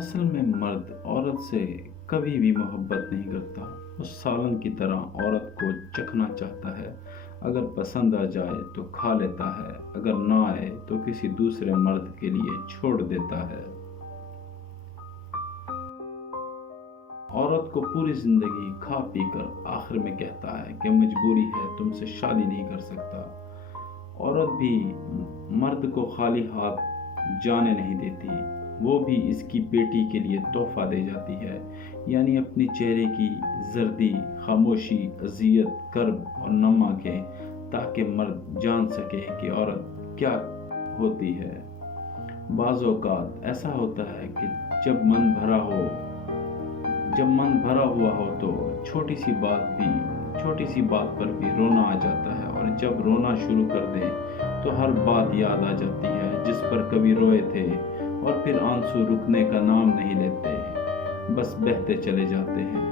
اصل میں مرد عورت سے کبھی بھی محبت نہیں کرتا، وہ سالن کی طرح عورت کو چکھنا چاہتا ہے۔ اگر پسند آ جائے تو کھا لیتا ہے، اگر نہ آئے تو کسی دوسرے مرد کے لیے چھوڑ دیتا ہے۔ عورت کو پوری زندگی کھا پی کر آخر میں کہتا ہے کہ مجبوری ہے، تم سے شادی نہیں کر سکتا۔ عورت بھی مرد کو خالی ہاتھ جانے نہیں دیتی، وہ بھی اس کی بیٹی کے لیے تحفہ دے جاتی ہے، یعنی اپنی چہرے کی زردی، خاموشی، اذیت، کرب اور نم آنکھیں، تاکہ مرد جان سکے کہ عورت کیا ہوتی ہے۔ بعض اوقات ایسا ہوتا ہے کہ جب من بھرا ہوا ہو تو چھوٹی سی بات پر بھی رونا آ جاتا ہے، اور جب رونا شروع کر دے تو ہر بات یاد آ جاتی ہے جس پر کبھی روئے تھے، اور پھر آنسو رکنے کا نام نہیں لیتے، بس بہتے چلے جاتے ہیں۔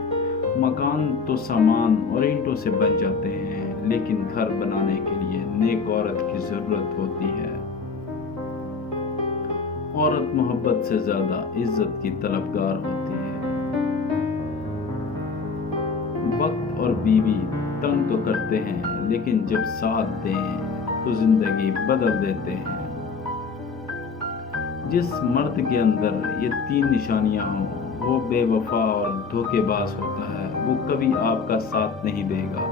مکان تو سامان اور اینٹوں سے بن جاتے ہیں، لیکن گھر بنانے کے لیے نیک عورت کی ضرورت ہوتی ہے۔ عورت محبت سے زیادہ عزت کی طلبگار ہوتی ہے۔ وقت اور بیوی تنگ تو کرتے ہیں، لیکن جب ساتھ دیں تو زندگی بدل دیتے ہیں۔ جس مرد کے اندر یہ 3 نشانیاں ہوں، وہ بے وفا اور دھوکے باز ہوتا ہے۔ وہ کبھی آپ کا ساتھ نہیں دے گا۔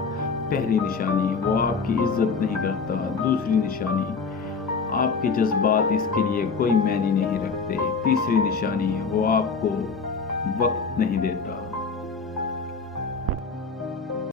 پہلی نشانی، وہ آپ کی عزت نہیں کرتا۔ دوسری نشانی، آپ کے جذبات اس کے لیے کوئی معنی نہیں رکھتے۔ تیسری نشانی، وہ آپ کو وقت نہیں دیتا۔